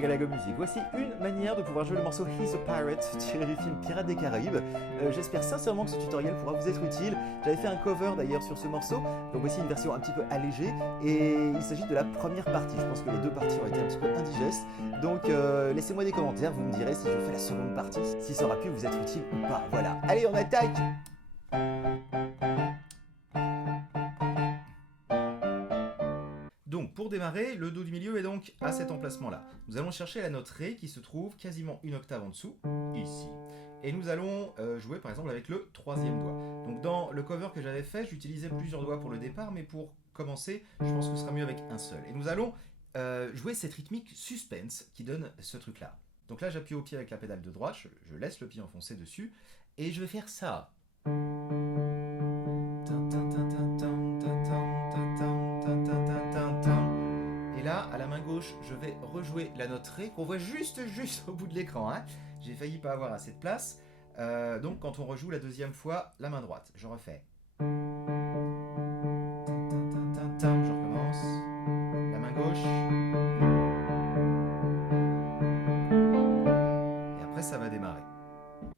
chez Galago Music. Voici une manière de pouvoir jouer le morceau He's a Pirate tiré du film Pirates des Caraïbes. J'espère sincèrement que ce tutoriel pourra vous être utile. J'avais fait un cover d'ailleurs sur ce morceau, donc voici une version un petit peu allégée et il s'agit de la première partie. Je pense que les deux parties ont été un petit peu indigestes, donc laissez-moi des commentaires, vous me direz si je fais la seconde partie, si ça aura pu vous être utile ou pas. Voilà, allez on attaque! Donc pour démarrer, le Do du milieu est donc à cet emplacement-là. Nous allons chercher la note Ré qui se trouve quasiment une octave en dessous, ici. Et nous allons jouer par exemple avec le troisième doigt. Donc dans le cover que j'avais fait, j'utilisais plusieurs doigts pour le départ, mais pour commencer, je pense que ce sera mieux avec un seul. Et nous allons jouer cette rythmique suspense qui donne ce truc-là. Donc là j'appuie au pied avec la pédale de droite, je laisse le pied enfoncé dessus, et je vais faire ça. Et là, à la main gauche, je vais rejouer la note Ré qu'on voit juste au bout de l'écran. Hein. J'ai failli pas avoir assez de place. Donc quand on rejoue la deuxième fois, la main droite, je refais. Je recommence. La main gauche. Et après, ça va démarrer.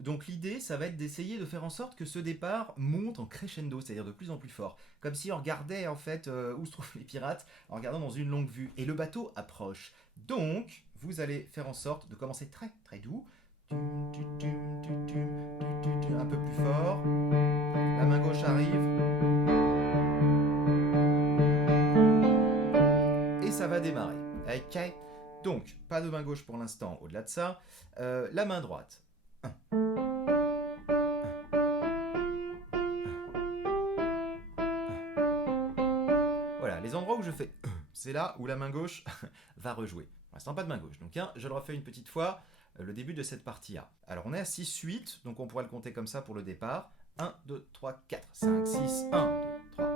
Donc l'idée, ça va être d'essayer de faire en sorte que ce départ monte en crescendo, c'est-à-dire de plus en plus fort. Comme si on regardait en fait où se trouvent les pirates, en regardant dans une longue vue. Et le bateau approche. Donc, vous allez faire en sorte de commencer très très doux. Un peu plus fort. La main gauche arrive. Et ça va démarrer. Ok. Donc, pas de main gauche pour l'instant au-delà de ça. La main droite. 1. Voilà, les endroits où je fais c'est là où la main gauche va rejouer. Pour l'instant, pas de main gauche. Donc, je le refais une petite fois, le début de cette partie A. Alors, on est à 6-8, donc on pourra le compter comme ça pour le départ. 1, 2, 3, 4, 5, 6, 1, 2, 3.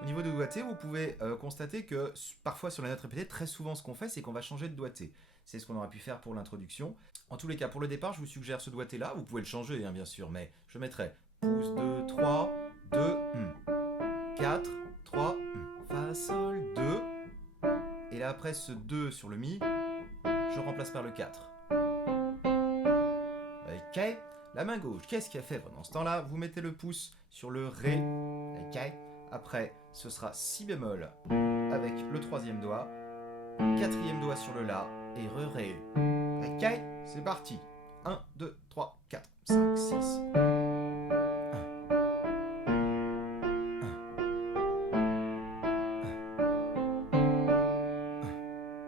Au niveau de doigté, vous pouvez constater que parfois sur les notes répétées, très souvent ce qu'on fait, c'est qu'on va changer de doigté. C'est ce qu'on aurait pu faire pour l'introduction. En tous les cas, pour le départ, je vous suggère ce doigté-là. Vous pouvez le changer, hein, bien sûr, mais je mettrai pouce 2, 3, 2, 4, 3, Fa, Sol, 2. Et là, après ce 2 sur le Mi, je remplace par le 4. Ok. La main gauche, qu'est-ce qu'elle fait pendant ce temps-là? Vous mettez le pouce sur le Ré. Ok. Après, ce sera Si bémol avec le troisième doigt, quatrième doigt sur le La et Re-Ré. Ok, c'est parti. 1, 2, 3, 4, 5, 6.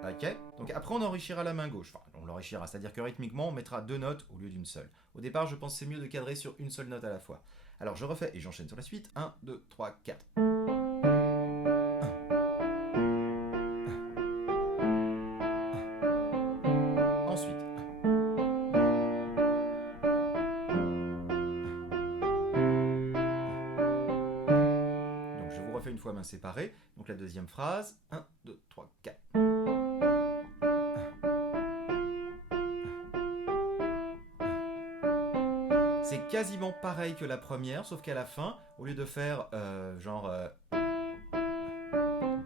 Ok, donc après on enrichira la main gauche. Enfin, on l'enrichira, c'est-à-dire que rythmiquement on mettra deux notes au lieu d'une seule. Au départ, je pense que c'est mieux de cadrer sur une seule note à la fois. Alors je refais et j'enchaîne sur la suite. 1, 2, 3, 4. Ensuite. Donc je vous refais une fois main séparée. Donc la deuxième phrase. 1, 2, 3, 4. C'est quasiment pareil que la première, sauf qu'à la fin, au lieu de faire genre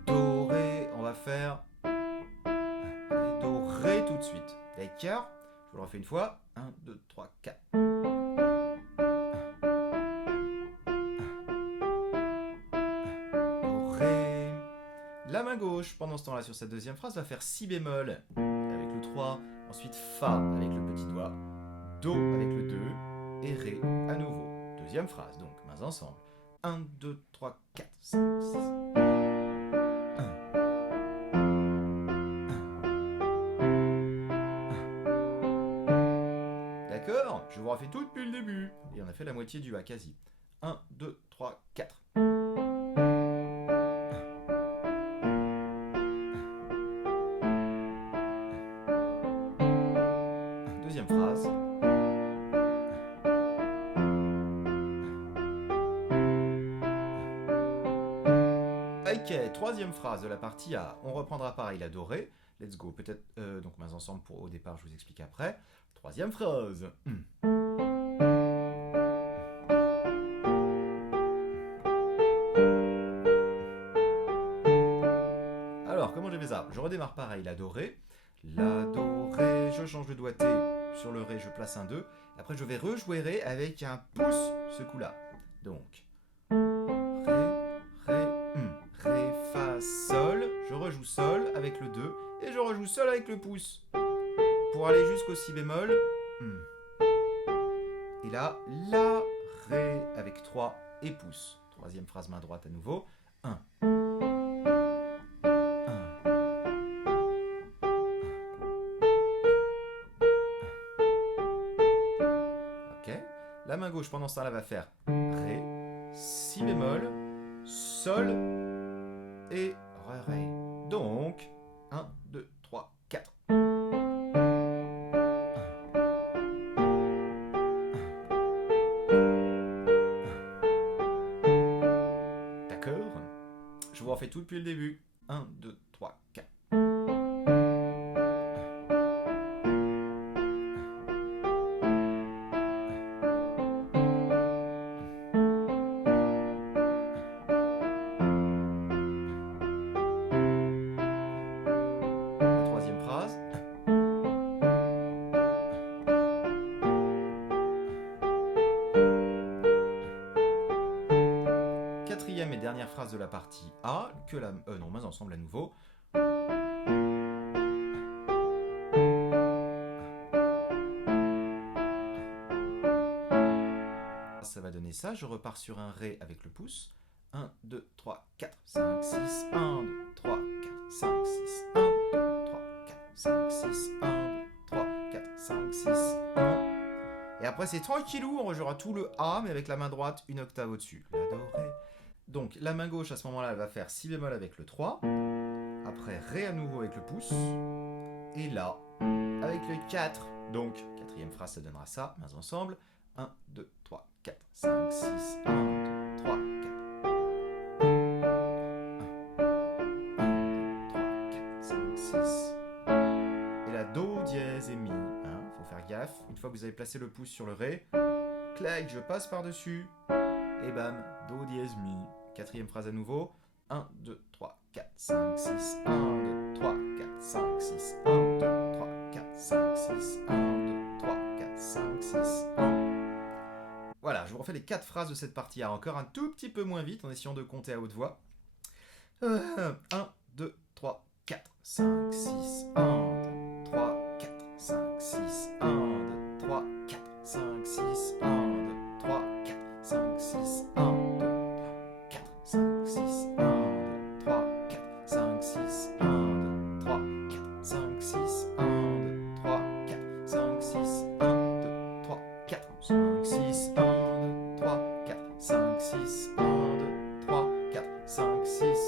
Do, Ré, on va faire Do, Ré tout de suite. D'accord? Je vous le refais une fois. 1, 2, 3, 4. Do, Ré. La main gauche, pendant ce temps-là, sur cette deuxième phrase, va faire Si bémol avec le 3, ensuite Fa avec le petit doigt, Do avec le 2, et Ré à nouveau. Deuxième phrase, donc mains ensemble. 1, 2, 3, 4, 5, 6. D'accord? Je vous refais tout depuis le début. Et on a fait la moitié du A quasi. 1, 2, 3, 4. Deuxième phrase. Ok, troisième phrase de la partie A. On reprendra pareil la dorée. Let's go. Peut-être donc mains ensemble pour au départ, je vous explique après. Troisième phrase. comment j'ai fait ça? Je redémarre pareil, la do, ré. La, do, ré, je change de doigté. Sur le ré, je place un 2. Après, je vais rejouer ré avec un pouce ce coup-là. Donc, ré, ré, fa, sol. Je rejoue sol avec le 2. Et je rejoue sol avec le pouce. Pour aller jusqu'au si bémol. Et là, la, ré avec 3 et pouce. Troisième phrase, main droite à nouveau. 1. La main gauche, pendant ce temps-là, va faire ré, si bémol, sol et ré. Donc, 1, 2, 3, 4. D'accord? Je vous refais tout depuis le début. 1, 2, 3, 4. Quatrième et dernière phrase de la partie A, que la... non, mais ensemble à nouveau. Ça va donner ça, je repars sur un ré avec le pouce. 1, 2, 3, 4, 5, 6, 1, 2, 3, 4, 5, 6, 1, 2, 3, 4, 5, 6, 1, 2, 3, 4, 5, 6, 1. Et après c'est tranquillou, on rejouera tout le A, mais avec la main droite, une octave au-dessus. La, do, ré. Donc la main gauche à ce moment-là, elle va faire si bémol avec le 3. Après ré à nouveau avec le pouce. Et là, avec le 4. Donc, quatrième phrase, ça donnera ça, mains ensemble. 1, 2, 3, 4, 5, 6, 1, 2, 3, 4. 5, 6. Et la do dièse et mi. Faut faire gaffe. Une fois que vous avez placé le pouce sur le ré, clac, je passe par-dessus. Et bam, do dièse mi. Quatrième phrase à nouveau. 1, 2, 3, 4, 5, 6. 1, 2, 3, 4, 5, 6. 1, 2, 3, 4, 5, 6. 1, 2, 3, 4, 5, 6. 1. Voilà, je vous refais les 4 phrases de cette partie A encore un tout petit peu moins vite en essayant de compter à haute voix. 1, 2, 3, 4, 5, 6. 1, 2, 3, 4, 5, 6. 1, 2, 3, 4, 5, 6. 1, 2, 3, 4, 5, 6. 1, 2, 4, 5, 6. 1, 2, 3, 4, 5, 6. 1, 2, 3, 4, 5, 6. 1, 2, 3, 4, 5, 6. 1, 2, 3, 4, 5, 6. 1, 2, 3, 4, 5, 6. 1, 2, 3, 4, 5, 6.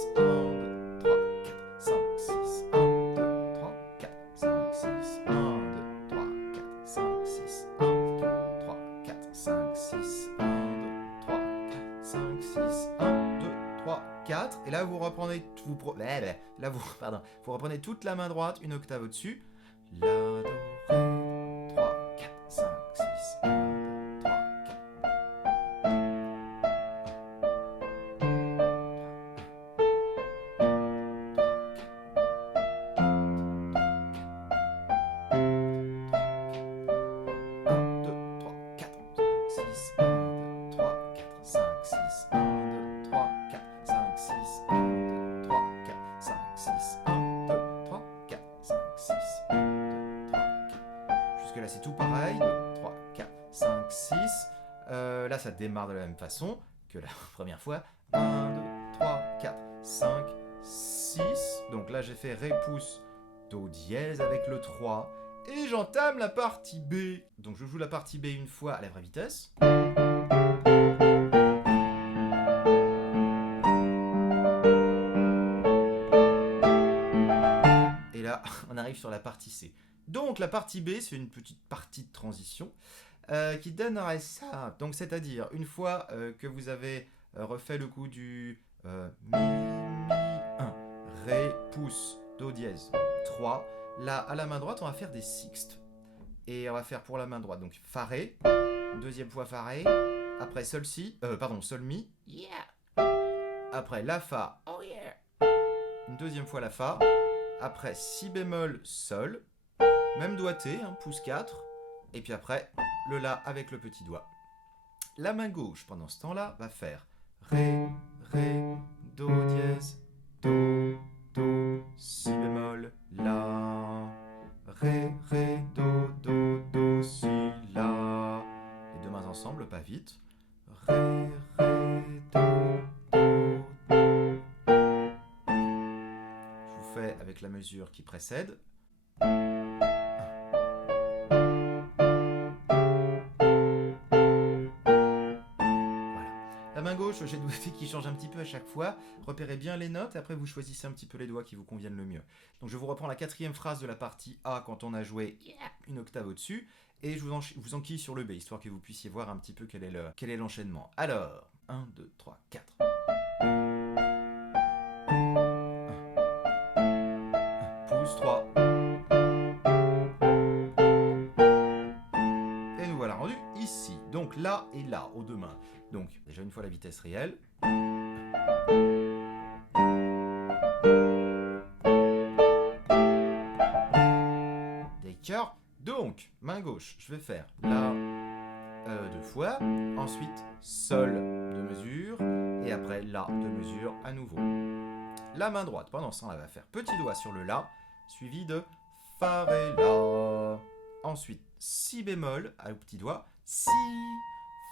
1, 2, 3, 4, 5, 6. 1, 2, 3, 4, 5, 6. 1, 2, 3, 4, 5, 6. 1, 2, 3, 4, 5, 6. 1, 2, 3, 4, 5, 6. 1, 2, 3, 4. Et là, vous reprenez, vous reprenez toute la main droite, une octave au-dessus. La, do, ré, 3, 4, 5, 6. 1, 2, 3, 4. Jusque-là, c'est tout pareil. 2, 3, 4, 5, 6. Là, ça démarre de la même façon que la première fois. 1, 2, 3, 4, 5, 6. Donc là, j'ai fait Ré pouce, Do dièse avec le 3. Et j'entame la partie B. Donc je joue la partie B une fois à la vraie vitesse. Et là, on arrive sur la partie C. Donc la partie B, c'est une petite partie de transition qui donnerait ça. Donc c'est-à-dire, une fois que vous avez refait le coup du Mi, Mi, 1, Ré, pouce, Do dièse, 3, là, à la main droite, on va faire des sixtes. Et on va faire pour la main droite, donc Fa, Ré, deuxième fois Fa, Ré, après Sol, Si, Sol, Mi, yeah. Après La, Fa, oh yeah. Une deuxième fois La, Fa, après si bémol, sol, même doigté, hein, pouce 4, et puis après le la avec le petit doigt. La main gauche, pendant ce temps-là, va faire ré, ré, do dièse, do, si bémol, la, ré, ré, do, si, la. Les deux mains ensemble, pas vite. Ré, ré, do. Je vous fais avec la mesure qui précède. La main gauche, j'ai doigté qui change un petit peu à chaque fois. Repérez bien les notes et après vous choisissez un petit peu les doigts qui vous conviennent le mieux. Donc je vous reprends la quatrième phrase de la partie A quand on a joué une octave au-dessus. Et je vous enquille sur le B, histoire que vous puissiez voir un petit peu quel est l'enchaînement. Alors, 1, 2, 3, 4. Pouce 3. Et nous voilà rendus ici. Donc là et là, aux deux mains. Donc, déjà une fois la vitesse réelle. Des cœurs. Donc, main gauche, je vais faire la deux fois. Ensuite, sol de mesure. Et après, la de mesure à nouveau. La main droite, pendant ce temps, elle va faire petit doigt sur le la, suivi de fa, ré, la. Ensuite, si bémol, au petit doigt, si,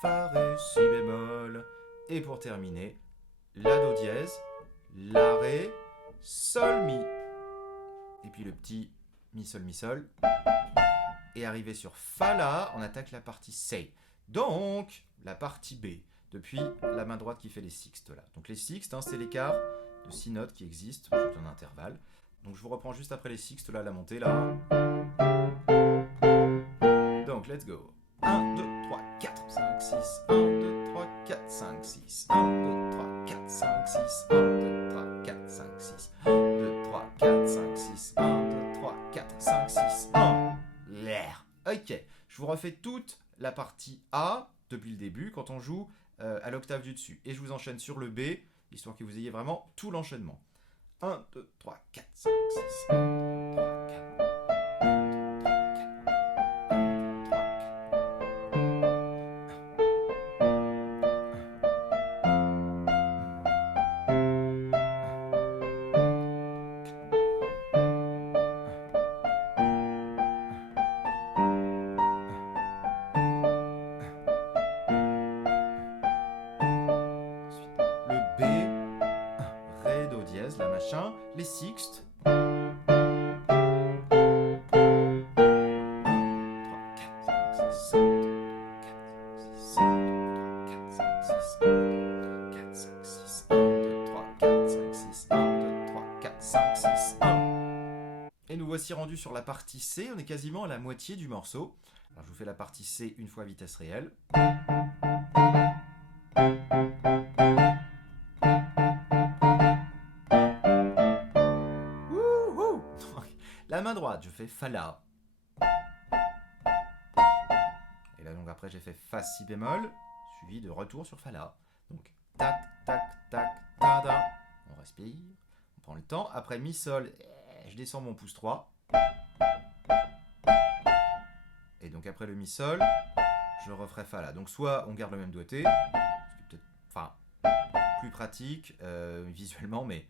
fa, ré, si bémol. Et pour terminer, la do dièse, la ré, sol, mi. Et puis le petit mi, sol. Et arrivé sur fa, la, on attaque la partie C. Donc, la partie B, depuis la main droite qui fait les sixtes là. Donc les sixtes, hein, c'est l'écart de 6 notes qui existent sur un intervalle. Donc je vous reprends juste après les sixtes là, la montée là. Donc let's go. 1, 2, 3, 4, 5, 6. 1, 2, 3, 4, 5, 6. 1, 2, 3, 4, 5, 6. 1, 2, 3, 4, 5, 6. 1, 2, 3, 4, 5, 6. 1, 2, 3, 4, 5, 6. 1. L'air. Ok. Je vous refais toute la partie A depuis le début quand on joue à l'octave du dessus. Et je vous enchaîne sur le B, histoire que vous ayez vraiment tout l'enchaînement. 1, 2, 3, 4, 5, 6. 1, 2, 3, 4. Les sixtes. 1, 2, 3, 4, 5, 6, 1, 2, 4, 5, 6, 1, 2, 3, 4, 5, 6, 1, 2, 3, 4, 5, 6, 1. Et nous voici rendus sur la partie C, on est quasiment à la moitié du morceau. Alors je vous fais la partie C une fois à vitesse réelle. La main droite, je fais fa la. Et là donc après j'ai fait fa si bémol, suivi de retour sur fa la. Donc tac tac tac ta da. On respire, on prend le temps. Après mi sol, je descends mon pouce 3. Et donc après le mi sol, je referai fa la. Donc soit on garde le même doigté, ce qui est peut-être, enfin, plus pratique visuellement, mais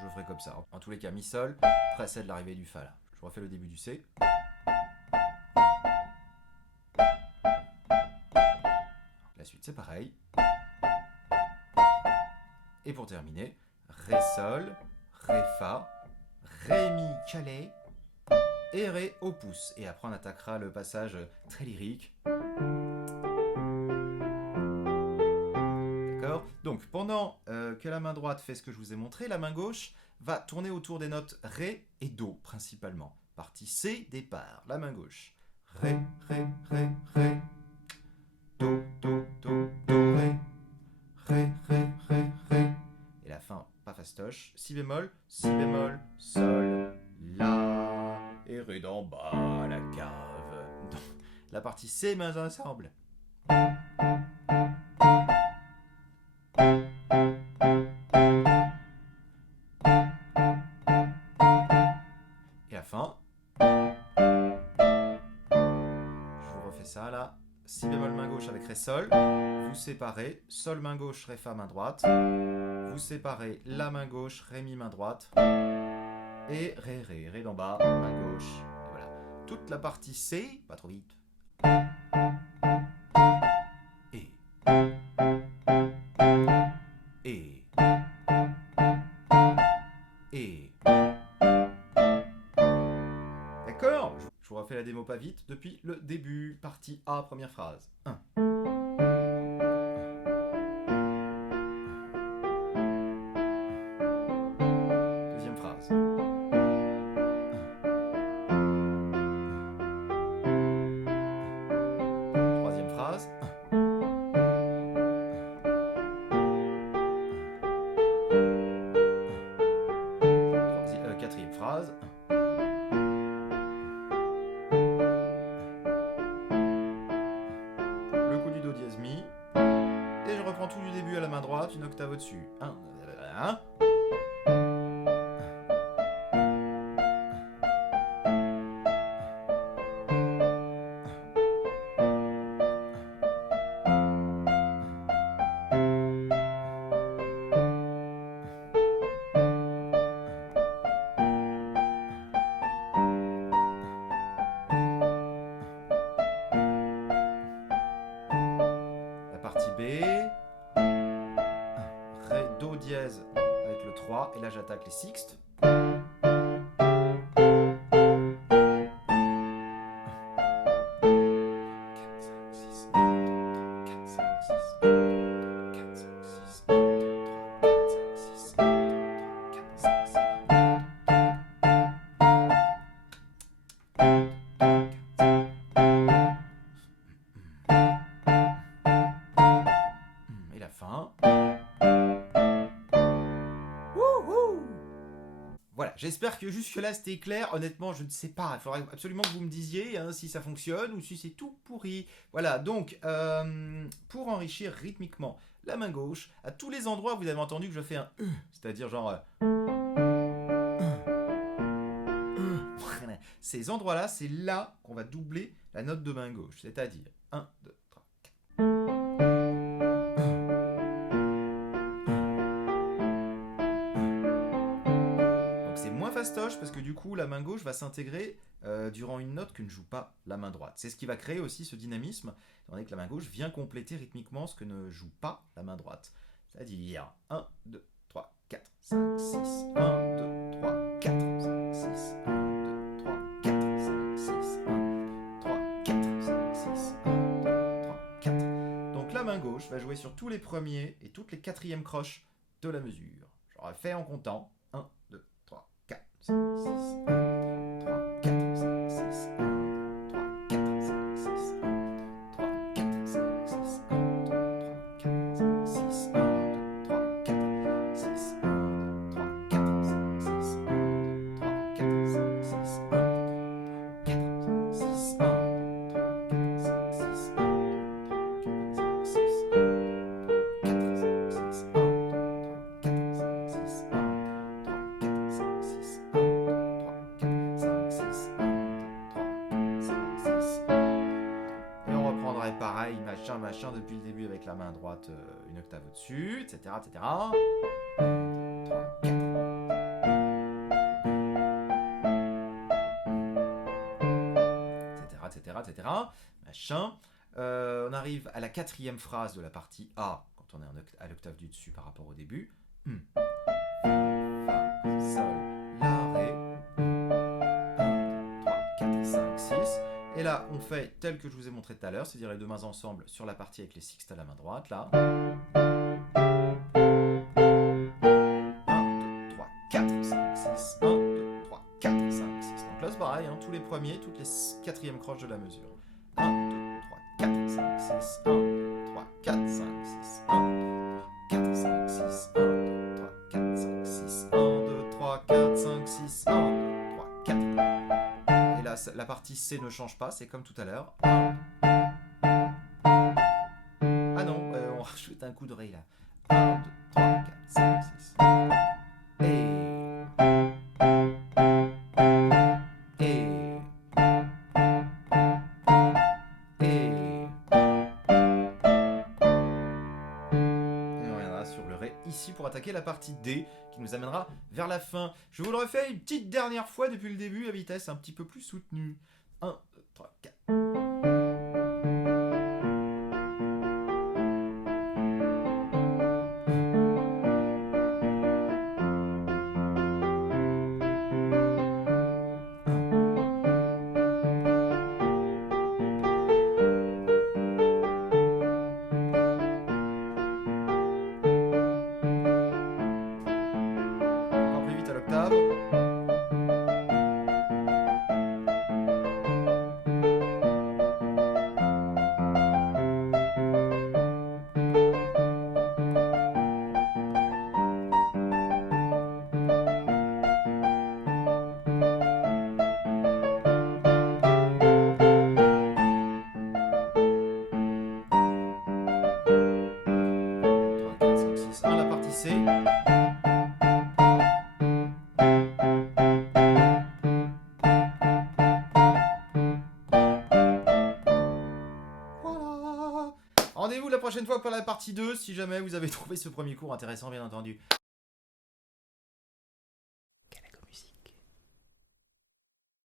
je ferai comme ça. En tous les cas, mi sol précède l'arrivée du fa la. Je refais le début du C. La suite c'est pareil. Et pour terminer, ré sol, ré fa, ré mi calé et ré au pouce. Et après on attaquera le passage très lyrique. D'accord ? Donc pendant que la main droite fait ce que je vous ai montré, la main gauche va tourner autour des notes ré et do principalement. Partie C, départ, la main gauche. Ré, ré, ré, ré. Do, do, do, do, ré. Ré, ré, ré, ré. Et la fin, pas fastoche. Si bémol, sol, la. Et ré d'en bas, la cave. Donc, la partie C, mains ensemble. fin. Je vous refais ça là. Si bémol main gauche avec Ré sol. Vous séparez Sol main gauche, Ré fa main droite. Vous séparez la main gauche, Ré mi main droite. Et Ré, Ré, Ré d'en bas, main gauche. Et voilà. Toute la partie C, pas trop vite. Et. Et. Et. D'accord? Je vous refais la démo pas vite depuis le début. Partie A, première phrase. 1. Deuxième phrase. Troisième phrase. Quatrième phrase. Le coup du do dièse mi. Et je reprends tout du début à la main droite, une octave au-dessus. 1. Partie B, Ré, Do dièse avec le 3, et là j'attaque les sixtes. 1. Wouhou! Voilà, j'espère que jusque-là c'était clair. Honnêtement, je ne sais pas. Il faudrait absolument que vous me disiez si ça fonctionne ou si c'est tout pourri. Voilà, donc, pour enrichir rythmiquement la main gauche, à tous les endroits où vous avez entendu que je fais un E, c'est-à-dire genre... ces endroits-là, c'est là qu'on va doubler la note de main gauche. C'est-à-dire 1, 2, 3, 4. Donc c'est moins fastoche parce que du coup, la main gauche va s'intégrer durant une note que ne joue pas la main droite. C'est ce qui va créer aussi ce dynamisme, étant donné que la main gauche vient compléter rythmiquement ce que ne joue pas la main droite. C'est-à-dire 1, 2, 3, 4, 5, 6, 1, 2, 3, 4, 5, 6, 1, 2, 3, 4, 5, 6, 1, 3, 4, 5, 6, 1, 2, 3, 4. Donc la main gauche va jouer sur tous les premiers et toutes les quatrièmes croches de la mesure. J'aurais fait en comptant 1, 2, 3, 4, 5, 6, 1, 3, 4, 5, 6, 1, 3, 4, 5, 6, 1, 3, 4, 5, 6, 1, 2, 3, 4, 5, 6, 1, 2, 3, 4, 6, 1, 2, 3, 4, 5, 6, 1, 2, 3, 4, 5, 6, 1, 4, 5, 6, 1, 3, 4, 5, 6, 1, 2, 3, 4, 5, 6, 1, 4, 5, 6, 1, 2, 3, 4, 5, 6, 1, 3, 4, 5, 6, 1, 2, 3, 4, 5, 6, 1, 2, 3, 4, 5, 6. Et on reprendrait pareil, machin, machin, depuis le début avec la main droite une octave au-dessus, etc., etc. 1, 2, 3, 4. Etc., etc., machin. On arrive à la quatrième phrase de la partie A, quand on est à l'octave du dessus par rapport au début. Fa, sol, la, ré. 1, 2, 3, 4, 5, 6. Et là, on fait tel que je vous ai montré tout à l'heure, c'est-à-dire les deux mains ensemble sur la partie avec les sixtes à la main droite, là. 1, 2, 3, 4, 5, 6. 1, 2, 3, 4, 5, 6. Donc là, c'est pareil, tous les premiers, toutes les quatrièmes croches de la mesure. 1, 2, 3, 4, 5, 6. 1, 2, 3, 4, 5, 6. 1, 4, 5, 6. 1, 2, 3, 4, 5, 6. 1, 2, 3, 4, 5, 6. 1, 2, 3, 4. Et là, la partie C ne change pas, c'est comme tout à l'heure. Ah non, on rajoute un coup de Ré là. 1, 2, 3, 4, 5, 6. Et... partie D qui nous amènera vers la fin. Je vous le refais une petite dernière fois depuis le début à vitesse un petit peu plus soutenue. 1, 2, 3, 4. Encore plus vite à l'octave. La partie C. Voilà. Rendez-vous la prochaine fois pour la partie 2, si jamais vous avez trouvé ce premier cours intéressant, bien entendu.